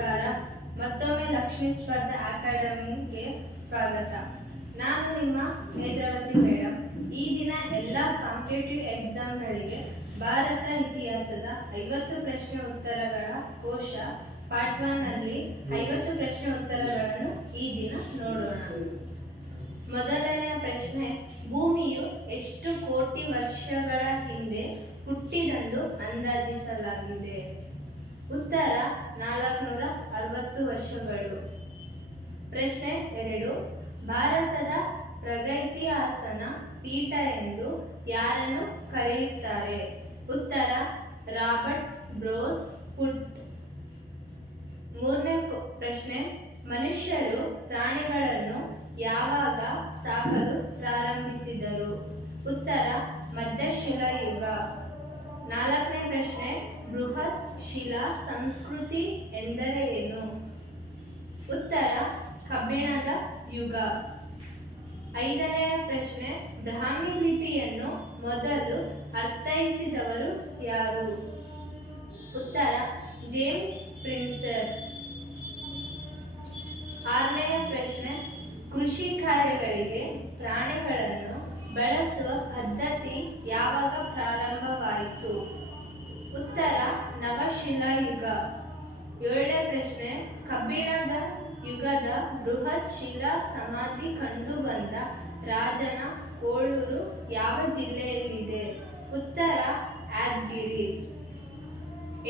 ನಮಸ್ಕಾರ. ಮತ್ತೊಮ್ಮೆ ಲಕ್ಷ್ಮೀ ಸ್ಪರ್ಧಾ ಅಕಾಡೆಮಿಗೆ ಸ್ವಾಗತ. ನಾನು ನಿಮ್ಮ ನೇತ್ರಾವತಿ ಮೇಡಮ್. ಈ ದಿನ ಎಲ್ಲ ಕಾಂಪಿಟೇಟಿವ್ ಎಕ್ಸಾಮ್ಗಳಿಗೆ ಭಾರತ ಇತಿಹಾಸದ 50 ಪ್ರಶ್ನೆ ಉತ್ತರಗಳ ಕೋಶ ಪಾರ್ಟ್ 1 ನಲ್ಲಿ 50 ಪ್ರಶ್ನೆ ಉತ್ತರಗಳನ್ನು ಈ ದಿನ ನೋಡೋಣ. ಮೊದಲನೆಯ ಪ್ರಶ್ನೆ, ಭೂಮಿಯು ಎಷ್ಟು ಕೋಟಿ ವರ್ಷಗಳ ಹಿಂದೆ ಹುಟ್ಟಿದೆಂದು ಅಂದಾಜಿಸಲಾಗಿದೆ? ಉತ್ತರ 460 ವರ್ಷಗಳು. ಪ್ರಶ್ನೆ 2, ಭಾರತದ ಪ್ರಾಗೈತಿಹಾಸನ ಪೀಠ ಎಂದು ಯಾರನ್ನು ಕರೆಯುತ್ತಾರೆ? ಉತ್ತರ ರಾಬರ್ಟ್ ಬ್ರೋಸ್ ಹುಟ್. ಮೂರನೇ ಪ್ರಶ್ನೆ, ಮನುಷ್ಯರು ಪ್ರಾಣಿಗಳನ್ನು ಯಾವಾಗ ಸಾಕಲು ಪ್ರಾರಂಭಿಸಿದರು? ಉತ್ತರ ಮಧ್ಯಶಿಲಾ ಯುಗ. ನಾಲ್ಕನೇ ಪ್ರಶ್ನೆ, ಬೃಹತ್ ಶಿಲಾ ಸಂಸ್ಕೃತಿ ಎಂದರೆ ಏನು? ಉತ್ತರ ಕಬ್ಬಿಣದ ಯುಗ. ಐದನೆಯ ಪ್ರಶ್ನೆ, ಬ್ರಾಹ್ಮಿ ಲಿಪಿಯನ್ನು ಮೊದಲು ಅರ್ಥೈಸಿದವರು ಯಾರು? ಉತ್ತರ ಜೇಮ್ಸ್ ಪ್ರಿನ್ಸರ್. ಆರನೆಯ ಪ್ರಶ್ನೆ, ಕೃಷಿ ಕಾರ್ಯಗಳಿಗೆ ಪ್ರಾಣಿಗಳನ್ನು ಬಳಸುವ ಪದ್ಧತಿ ಯಾವಾಗ ಪ್ರಾರಂಭವಾಯಿತು? ಉತ್ತರ ನವಶಿಲಾ ಯುಗ. ಏಳನೇ ಪ್ರಶ್ನೆ, ಕಬ್ಬಿಣದ ಯುಗದ ಬೃಹತ್ ಶಿಲಾ ಸಮಾಧಿ ಕಂಡುಬಂದ ರಾಜನ ಕೋಳೂರು ಯಾವ ಜಿಲ್ಲೆಯಲ್ಲಿದೆ? ಉತ್ತರ ಯಾದಗಿರಿ.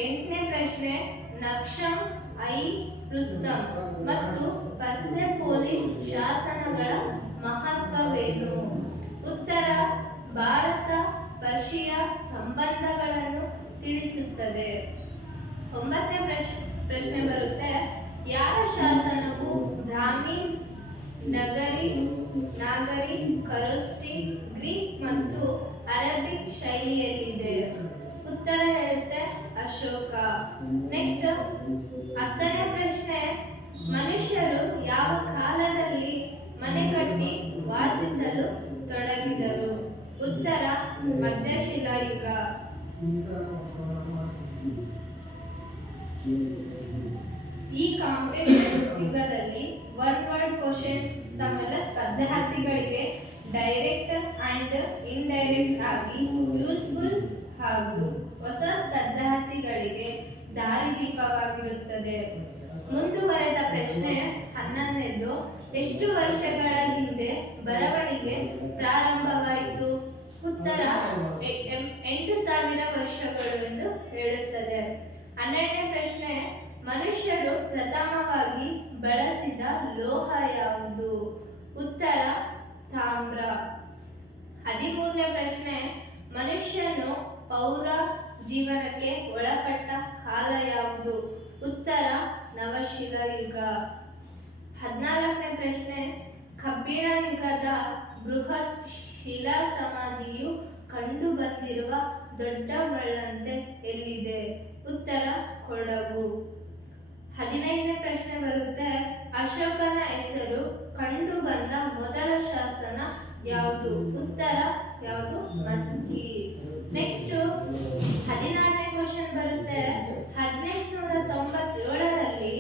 ಎಂಟನೇ ಪ್ರಶ್ನೆ, ನಕ್ಷಂ ಐ ರುಸ್ತಂ ಮತ್ತು ಪರ್ಸೆಪೋಲಿಸ್ ಶಾಸನಗಳ ಮಹತ್ವವೇನು? ಉತ್ತರ ಭಾರತ ಪರ್ಷಿಯಾ ಸಂಬಂಧಗಳನ್ನು ತಿಳಿಸುತ್ತದೆ. ಒಂಬತ್ತನೇ ಪ್ರಶ್ನೆ ಬರುತ್ತೆ, ಯಾರ ಶಾಸನವು ಬ್ರಾಹ್ಮಿ, ನಾಗರಿ, ಖರೋಷ್ಠಿ, ಗ್ರೀಕ್ ಮತ್ತು ಅರಬಿಕ್ ಶೈಲಿಯಲ್ಲಿದೆ? ಉತ್ತರ ಹೇಳುತ್ತೆ ಅಶೋಕ. ನೆಕ್ಸ್ಟ್ 10ನೇ ಪ್ರಶ್ನೆ, ಮನುಷ್ಯರು ಯಾವ ಕಾಲದಲ್ಲಿ ಮನೆ ಕಟ್ಟಿ ವಾಸಿಸಲು ತೊಡಗಿದರು? ಉತ್ತರ ಮಧ್ಯಶಿಲಾ ಯುಗ. ಈ ಕಾಂಪಿಟೇಟಿವ್ ಯುಗದಲ್ಲಿ ಒನ್ ವರ್ಡ್ ಕ್ವಶನ್ಸ್ ತಮ್ಮೆಲ್ಲ ಸ್ಪರ್ಧಾರ್ಥಿಗಳಿಗೆ ಡೈರೆಕ್ಟ್ ಅಂಡ್ ಇಂಡೈರೆಕ್ಟ್ ಆಗಿ ಯೂಸ್ಫುಲ್ ಹಾಗೂ ಹೊಸ ಸ್ಪರ್ಧಾರ್ಥಿಗಳಿಗೆ ದಾರಿದೀಪವಾಗಿರುತ್ತದೆ. ಮುಂದುವರೆದ ಪ್ರಶ್ನೆ 11ನೇದು, ಎಷ್ಟು ವರ್ಷಗಳ ಹಿಂದೆ ಬರವಣಿಗೆ ಪ್ರಾರಂಭವಾಯಿತು? ಉತ್ತರ 8,000 ವರ್ಷಗಳು ಎಂದು ಹೇಳುತ್ತದೆ. 12ನೇ ಪ್ರಶ್ನೆ, ಮನುಷ್ಯರು ಪ್ರಥಮವಾಗಿ ಬಳಸಿದ ಲೋಹ ಯಾವುದು? ಉತ್ತರ ತಾಮ್ರ. 13ನೇ ಪ್ರಶ್ನೆ, ಮನುಷ್ಯನು ಪೌರ ಜೀವನಕ್ಕೆ ಒಳಪಟ್ಟ ಕಾಲ ಯಾವುದು? ಉತ್ತರ ನವಶಿಲಾ ಯುಗ. 14ನೇ ಪ್ರಶ್ನೆ, ಕಬ್ಬಿಣ ಯುಗದ ಬೃಹತ್ ಶಿಲಾ ಸಮಾಧಿಯು ಕಂಡುಬಂದಿರುವ ದೊಡ್ಡ ಮಳ್ಳಂತೆ ಎಲ್ಲಿದೆ? ಉತ್ತರ ಕೊಡಗು. 15ನೇ ಪ್ರಶ್ನೆ ಬರುತ್ತೆ, ಅಶೋಕನ ಹೆಸರು ಕಂಡುಬಂದ ಮೊದಲ ಶಾಸನ ಯಾವುದು? ಉತ್ತರ ಯಾವುದು? ಮಸ್ಕಿ. ನೆಕ್ಸ್ಟ್ 16ನೇ ಕ್ವಶನ್ ಬರುತ್ತೆ, 1897ರಲ್ಲಿ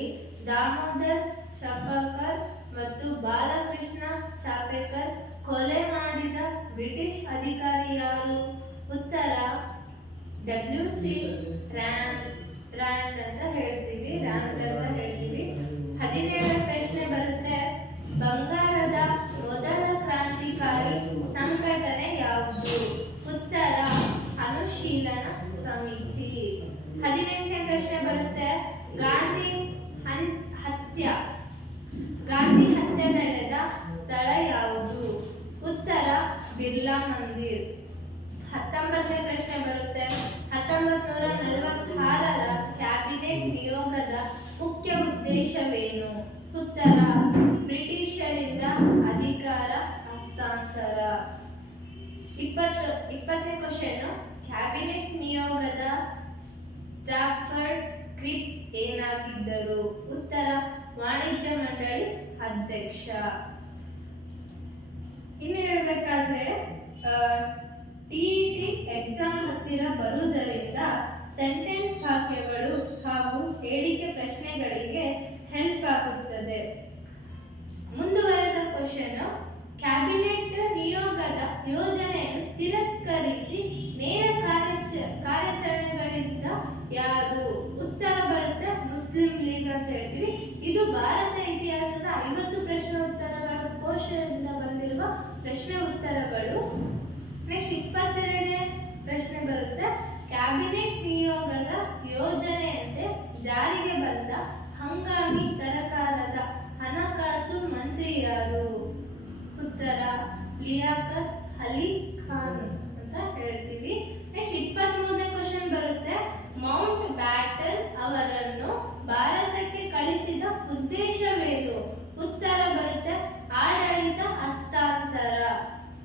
ದಾಮೋದರ್ ಚಾಪಕರ್ ಮತ್ತು ಬಾಲಕೃಷ್ಣ ಚಾಪೇಕರ್ ಕೊಲೆ ಮಾಡಿದ ಬ್ರಿಟಿಷ್ ಅಧಿಕಾರಿ ಯಾರು? ಉತ್ತರ WC ರ್ಯಾಂಡ್ ಅಂತ ಹೇಳ್ತೀವಿ. 17ನೇ ಪ್ರಶ್ನೆ ಬರುತ್ತೆ, ಬಂಗಾಳದ ಮೊದಲ ಕ್ರಾಂತಿಕಾರಿ ಸಂಘಟನೆ ಯಾವುದು? ಉತ್ತರ ಅನುಶೀಲನ ಸಮಿತಿ. 18ನೇ ಪ್ರಶ್ನೆ ಬರುತ್ತೆ, ಗಾಂಧಿ ಹತ್ಯೆ ನಡೆದ ಸ್ಥಳ ಯಾವುದು? ಉತ್ತರ ಬಿರ್ಲಾ ಮಂದಿರ್. 19ನೇ ಪ್ರಶ್ನೆ ಬರುತ್ತೆ, 1946ರ ಕ್ಯಾಬಿನೆಟ್ ನಿಯೋಗದ ಮುಖ್ಯ ಉದ್ದೇಶವೇನು? ಉತ್ತರ ಬ್ರಿಟಿಷರಿಂದ ಅಧಿಕಾರ ಹಸ್ತಾಂತರ. 20ನೇ ಕ್ವಶನ್, ಕ್ಯಾಬಿನೆಟ್ ನಿಯೋಗದ ಸ್ಟಾಫರ್ಡ್ ಕ್ರಿಪ್ಸ್ ಏನಾಗಿದ್ದರು? ಉತ್ತರ ವಾಣಿಜ್ಯ ಮಂಡಳಿ ಅಧ್ಯಕ್ಷ. ಇನ್ನು ಹೇಳಬೇಕಾದ್ರೆ TET ಎಕ್ಸಾಮ್ ಹತ್ತಿರ ಬರುವುದರಿಂದ ಸೆಂಟೆನ್ಸ್ ವಾಕ್ಯಗಳು ಹಾಗೂ ಹೇಳಿಕೆ ಪ್ರಶ್ನೆಗಳಿಗೆ ಕೋಶದಿಂದ ಬಂದಿರುವ ಪ್ರಶ್ನೆ ಉತ್ತರಗಳು. ನೆಕ್ಸ್ಟ್ 22ನೇ ಪ್ರಶ್ನೆ ಬರುತ್ತೆ, ಕ್ಯಾಬಿನೆಟ್ ನಿಯೋಗದ ಯೋಜನೆಯಂತೆ ಜಾರಿಗೆ ಬಂದ ಹಂಗಾಮಿ ಸರ್ಕಾರದ ಹಣಕಾಸು ಮಂತ್ರಿ ಯಾರು? ಉತ್ತರ ಲಿಯಾಕತ್ ಅಲಿ ಖಾನ್ ಅಂತ ಹೇಳ್ತೀವಿ. ನೆಕ್ಸ್ಟ್ 23ನೇ ಕ್ವಶನ್ ಬರುತ್ತೆ, ಮೌಂಟ್ ಬ್ಯಾಟನ್ ಅವರನ್ನು ಭಾರತಕ್ಕೆ ಕಳಿಸಿದ ಉದ್ದೇಶವೇನು? ಉತ್ತರ ಬರುತ್ತೆ ಆಡಳಿತ ಹಸ್ತಾಂತರ.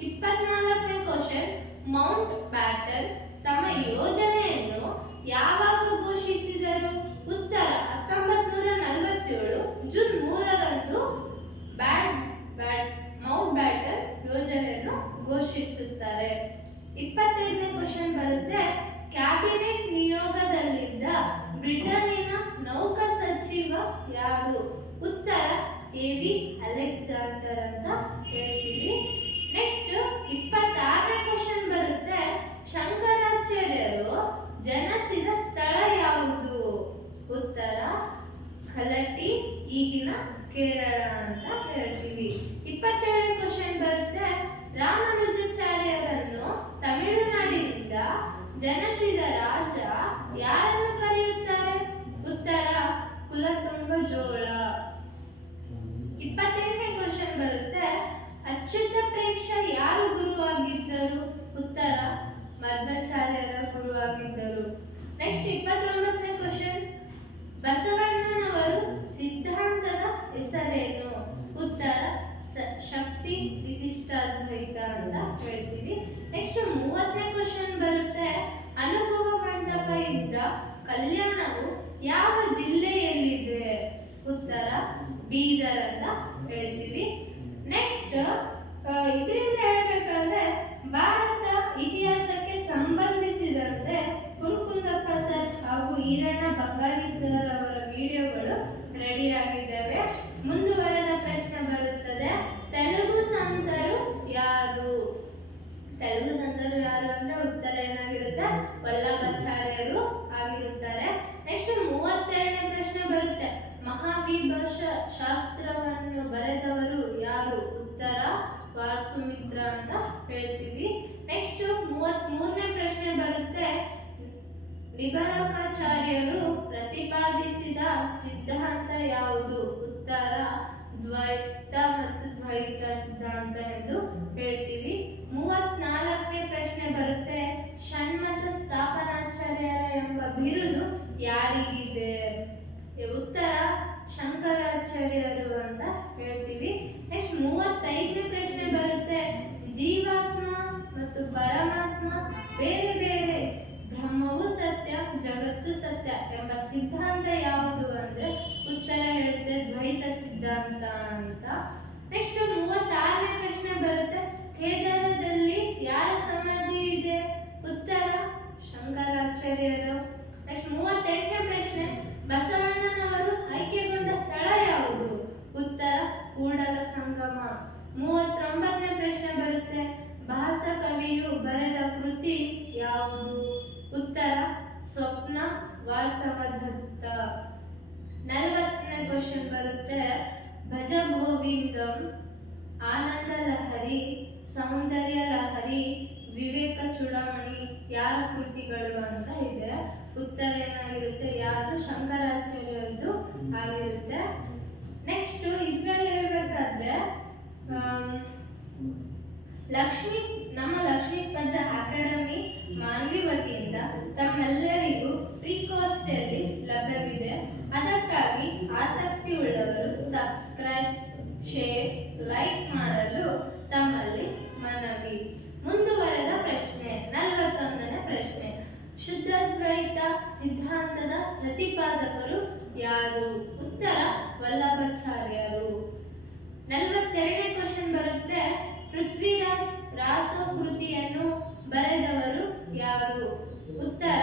24ನೇ ಕ್ವಶನ್, ಮೌಂಟ್ ಬ್ಯಾಟನ್ ತಮ್ಮ ಯೋಜನೆಯನ್ನು ಯಾವಾಗ ಘೋಷಿಸಿದರು? ಉತ್ತರ 1947 ಜೂನ್ 3ರಂದು ಮೌಂಟ್ ಬ್ಯಾಟನ್ ಯೋಜನೆಯನ್ನು ಘೋಷಿಸುತ್ತಾರೆ. 25ನೇ ಕ್ವಶನ್ ಬರುತ್ತೆ, ಕ್ಯಾಬಿನೆಟ್ ನಿಯೋಗದಲ್ಲಿದ್ದ ಬ್ರಿಟನ್ನಿನ ನೌಕಾ ಸಚಿವ ಯಾರು? ಉತ್ತರ ಎ.ವಿ. ಅಲೆಕ್ಸಾಂಡರ್ ಅಂತ ಹೇಳ್ತೀವಿ. ನೆಕ್ಸ್ಟ್ 26ನೇ ಕ್ವಶನ್ ಬರುತ್ತೆ, ಶಂಕರಾಚಾರ್ಯರು ಜನಿಸಿದ ಸ್ಥಳ ಯಾವುದು? ಉತ್ತರ ಕಲಟಿ, ಈಗಿನ ಕೇರಳ ಅಂತ ಹೇಳ್ತೀವಿ. 27ನೇ ಕ್ವಶನ್ ಬರುತ್ತೆ, ರಾಮಾನುಜಾಚಾರ್ಯರನ್ನು ತಮಿಳುನಾಡಿನಿಂದ ಜನಿಸಿದ ರಾಜ ಯಾರನ್ನು ಕರೆಯುತ್ತಾರೆ? ಉತ್ತರ ಕುಲತುಂಗ ಚೋಳ. 28ನೇ ಕ್ವಶನ್ ಬರುತ್ತೆ, ಅಚ್ಯುತ ಪ್ರೇಕ್ಷ ಯಾರು ಗುರುವಾಗಿದ್ದರು? ಉತ್ತರ ಮಧ್ವಾಚಾರ್ಯರ ಗುರುವಾಗಿದ್ದರು. ನೆಕ್ಸ್ಟ್ 29ನೇ ಕ್ವಶನ್, ಬಸವಣ್ಣನವರು ಸಿದ್ಧಾಂತದ ಹೆಸರೇನು? ಉತ್ತರ ಶಕ್ತಿ ವಿಶಿಷ್ಟಾದ್ವೈತ ಅಂತ ಹೇಳ್ತೀವಿ. ನೆಕ್ಸ್ಟ್ 30ನೇ ಕ್ವಶನ್ ಬರುತ್ತೆ, ಅನುಭವ ಮಂಟಪ ಇದ್ದ ಕಲ್ಯಾಣವು ಯಾವ ಜಿಲ್ಲೆಯಲ್ಲಿದೆ? ಉತ್ತರ ಬೀದರ್ ಅಂತ ಹೇಳ್ತೀವಿ. ನೆಕ್ಸ್ಟ್ ಇದರಿಂದ ಹೇಳ್ಬೇಕಾದ್ರೆ ಭಾರತ ಇತಿಹಾಸಕ್ಕೆ ಸಂಬಂಧಿಸಿದಂತೆ ಕುರುಕುಂದಪ್ಪ ಸರ್ ಹಾಗೂ ಈರಣ್ಣ ಬಂಗಾರಿ ಸರ್ ಅವರ ವಿಡಿಯೋಗಳು ರೆಡಿ ಆಗಿದ್ದಾವೆ. ಮುಂದುವರೆದ ಪ್ರಶ್ನೆ ಬರುತ್ತದೆ, ತೆಲುಗು ಸಂತರು ಯಾರು? ತೆಲುಗು ಸಂತರು ಯಾರು ಅಂದ್ರೆ ಉತ್ತರ ಏನಾಗಿರುತ್ತೆ? ವಲ್ಲಭಾಚಾರ್ಯರು ಆಗಿರುತ್ತಾರೆ. ನೆಕ್ಸ್ಟ್ 32ನೇ ಪ್ರಶ್ನೆ ಬರುತ್ತೆ, ಮಹಾವಿಭಾಷ ಶಾಸ್ತ್ರವನ್ನು ಬರೆದವರು ಯಾರು? ಉತ್ತರ ವಾಸುಮಿತ್ರ ಅಂತ ಹೇಳ್ತೀವಿ. ನೆಕ್ಸ್ಟ್ 33ನೇ ಪ್ರಶ್ನೆ ಬರುತ್ತೆ, ನಿಬರಕಾಚಾರ್ಯರು ಪ್ರತಿಪಾದಿಸಿದ ಸಿದ್ಧಾಂತ ಯಾವುದು? ಉತ್ತರ ದ್ವೈತ ಮತ್ತು ದ್ವೈತ ಸಿದ್ಧಾಂತ ಎಂದು ಹೇಳ್ತೀವಿ. 34ನೇ ಪ್ರಶ್ನೆ ಬರುತ್ತೆ, ಷಣ್ಮತ ಸ್ಥಾಪನಾಚಾರ್ಯರ ಎಂಬ ಬಿರುದು ಯಾರಿಗಿದೆ? ಉತ್ತರ ಶಂಕರಾಚಾರ್ಯರು ಅಂತ ಹೇಳ್ತೀವಿ. ನೆಕ್ಸ್ಟ್ 35ನೇ ಪ್ರಶ್ನೆ ಬರುತ್ತೆ, ಜೀವಾತ್ಮ ಮತ್ತು ಪರಮಾತ್ಮ ಬೇರೆ ಬೇರೆ, ಬ್ರಹ್ಮವು ಸತ್ಯ ಜಗತ್ತು ಸತ್ಯ ಎಂಬ ಸಿದ್ಧಾಂತ ಯಾವುದು ಅಂದ್ರೆ ಉತ್ತರ ಹೇಳುತ್ತೆ ದ್ವೈತ ಸಿದ್ಧಾಂತ ಅಂತ. ನೆಕ್ಸ್ಟ್ 36ನೇ ಪ್ರಶ್ನೆ ಬರುತ್ತೆ, ಕೇದಾರದಲ್ಲಿ ಯಾರ ಸಮಾಧಿ ಇದೆ? ಉತ್ತರ ಶಂಕರಾಚಾರ್ಯರು. ನೆಕ್ಸ್ಟ್ 38ನೇ ಪ್ರಶ್ನೆ, ಬಸವಣ್ಣನವರು ಐಕ್ಯಗೊಂಡ ಸ್ಥಳ ಯಾವುದು? ಉತ್ತರ ಕೂಡಲ ಸಂಗಮ. 39ನೇ ಪ್ರಶ್ನೆ ಬರುತ್ತೆ, ಭಾಸ ಕವಿಯು ಬರೆದ ಕೃತಿ ಯಾವುದು? ಉತ್ತರ ಸ್ವಪ್ನ ವಾಸವದತ್ತ. 40ನೇ ಕ್ವಶನ್ ಬರುತ್ತೆ, ಭಜ ಗೋವಿಂದಂ, ಆನಂದ ಲಹರಿ, ಸೌಂದರ್ಯ ಲಹರಿ, ವಿವೇಕ ಚೂಡಾಮಣಿ ಯಾರ ಕೃತಿಗಳು ಅಂತ ಇದೆ. ಉತ್ತರ ಏನಾಗಿರುತ್ತೆ? ಯಾವುದು? ಶಂಕರಾಚಾರ್ಯರದ್ದು ಆಗಿರುತ್ತೆ. ನೆಕ್ಸ್ಟ್ ಇದ್ರಲ್ಲಿ ಹೇಳ್ಬೇಕಾದ್ರೆ ನಮ್ಮ ಲಕ್ಷ್ಮೀ ಸ್ಪರ್ಧಾ ಅಕಾಡೆಮಿ ಮಾನ್ವಿ ವತಿಯಿಂದ ತಮ್ಮೆಲ್ಲರಿಗೂ ಫ್ರೀ ಕಾಸ್ಟ್ ಅಲ್ಲಿ ಲಭ್ಯವಿದೆ. ಅದಕ್ಕಾಗಿ ಆಸಕ್ತಿ ಉಳ್ಳವರು ಸಬ್ಸ್ಕ್ರೈಬ್, ಶೇರ್, ಲೈಕ್ ಮಾಡಲು ತಮ್ಮಲ್ಲಿ ಮನವಿ. ಮುಂದುವರೆದ ಪ್ರಶ್ನೆ 41ನೇ ಪ್ರಶ್ನೆ, ಶುದ್ಧಾದ್ವೈತ ಸಿದ್ಧಾಂತದ ಪ್ರತಿಪಾದಕರು ಯಾರು? ಉತ್ತರ ವಲ್ಲಭಾಚಾರ್ಯರು. 42ನೇ ಕ್ವಶನ್ ಬರುತ್ತೆ, ಪೃಥ್ವಿರಾಜ್ ರಾಸೋ ಕೃತಿಯನ್ನು ಬರೆದವರು ಯಾರು? ಉತ್ತರ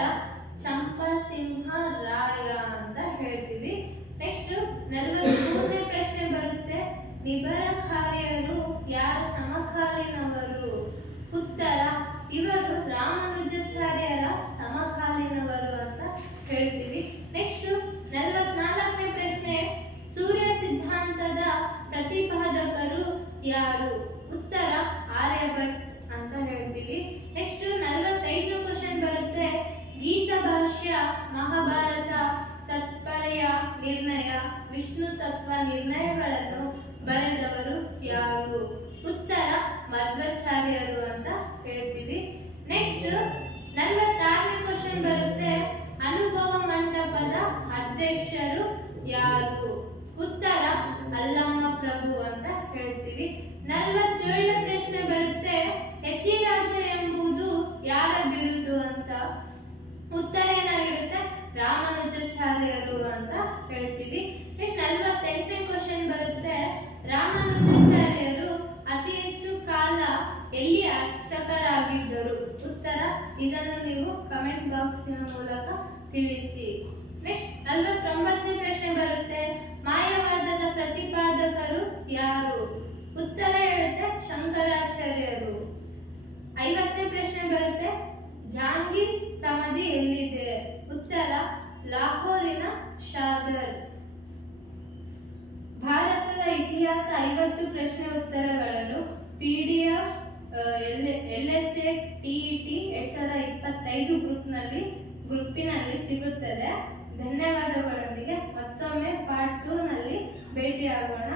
ಚಂಪಸಿಂಹ ರಾಯ ಅಂತ ಹೇಳ್ತೀವಿ. ನೆಕ್ಸ್ಟ್ 43ನೇ ಪ್ರಶ್ನೆ ಬರುತ್ತೆ, ನಿಬರಕಾರ್ಯರು ಯಾರ ಸಮಕಾಲೀನವರು? ಉತ್ತರ ಇವರು ರಾಮಾನುಜಾಚಾರ್ಯರ ಸಮಕಾಲೀನವರು ಅಂತ ಹೇಳ್ತೀವಿ. ನೆಕ್ಸ್ಟ್ 44ನೇ ಪ್ರಶ್ನೆ, ಸೂರ್ಯ ಸಿದ್ಧಾಂತದ ಪ್ರತಿಪಾದಕರು ಯಾರು? ವಿಷ್ಣು ತತ್ವ ನಿರ್ಣಯಗಳನ್ನು ಬರೆದವರು ಯಾರು? ಉತ್ತರ ಮಧ್ವಾಚಾರ್ಯರು ಅಂತ ಹೇಳ್ತೀವಿ. ನೆಕ್ಸ್ಟ್ 46ನೇ ಕ್ವಶನ್ ಬರುತ್ತೆ, ಅನುಭವ ಮಂಟಪದ ಅಧ್ಯಕ್ಷರು ಯಾರು? ಉತ್ತರ ಅಲ್ಲಮ್ಮ ಪ್ರಭು ಅಂತ ಹೇಳ್ತೀವಿ. 47ನೇ ಪ್ರಶ್ನೆ ಬರುತ್ತೆ, ಯತಿರಾಜ ಎಂಬುದು ಯಾರ ಬಿರುದು ಅಂತ? ಉತ್ತರ ಏನಾಗಿರುತ್ತೆ? ರಾಮಾನುಜಾಚಾರ್ಯರು ಅಂತ ಹೇಳ್ತೀವಿ. ನೆಕ್ಸ್ಟ್ 48ನೇ ಕ್ವಶನ್ ಬರುತ್ತೆ, ರಾಮಾನುಜಾಚಾರ್ಯರು ಅತಿ ಹೆಚ್ಚು ಕಾಲ ಎಲ್ಲಿ ಅರ್ಚಕರಾಗಿದ್ದರು? ಉತ್ತರ ಇದನ್ನು ನೀವು ಕಮೆಂಟ್ ಬಾಕ್ಸಿನ ಮೂಲಕ ತಿಳಿಸಿ. ನೆಕ್ಸ್ಟ್ 49ನೇ ಪ್ರಶ್ನೆ ಬರುತ್ತೆ, ಮಾಯವಾದದ ಪ್ರತಿಪಾದಕರು ಯಾರು? ಉತ್ತರ ಹೇಳುತ್ತೆ ಶಂಕರಾಚಾರ್ಯರು. 50ನೇ ಪ್ರಶ್ನೆ ಬರುತ್ತೆ, ಜಹಾಂಗೀರ್ ಸಮಾಧಿ ಎಲ್ಲಿದೆ? ಉತ್ತರ ಲಾಹೋರಿನ ಶಾದರ್. ಭಾರತದ ಇತಿಹಾಸ 50 ಪ್ರಶ್ನೆ ಉತ್ತರಗಳನ್ನು PDF LSA TET 2025 ಗ್ರೂಪಿನಲ್ಲಿ ಸಿಗುತ್ತದೆ. ಧನ್ಯವಾದಗಳೊಂದಿಗೆ ಮತ್ತೊಮ್ಮೆ ಪಾರ್ಟ್ 2 ನಲ್ಲಿ ಭೇಟಿಯಾಗೋಣ.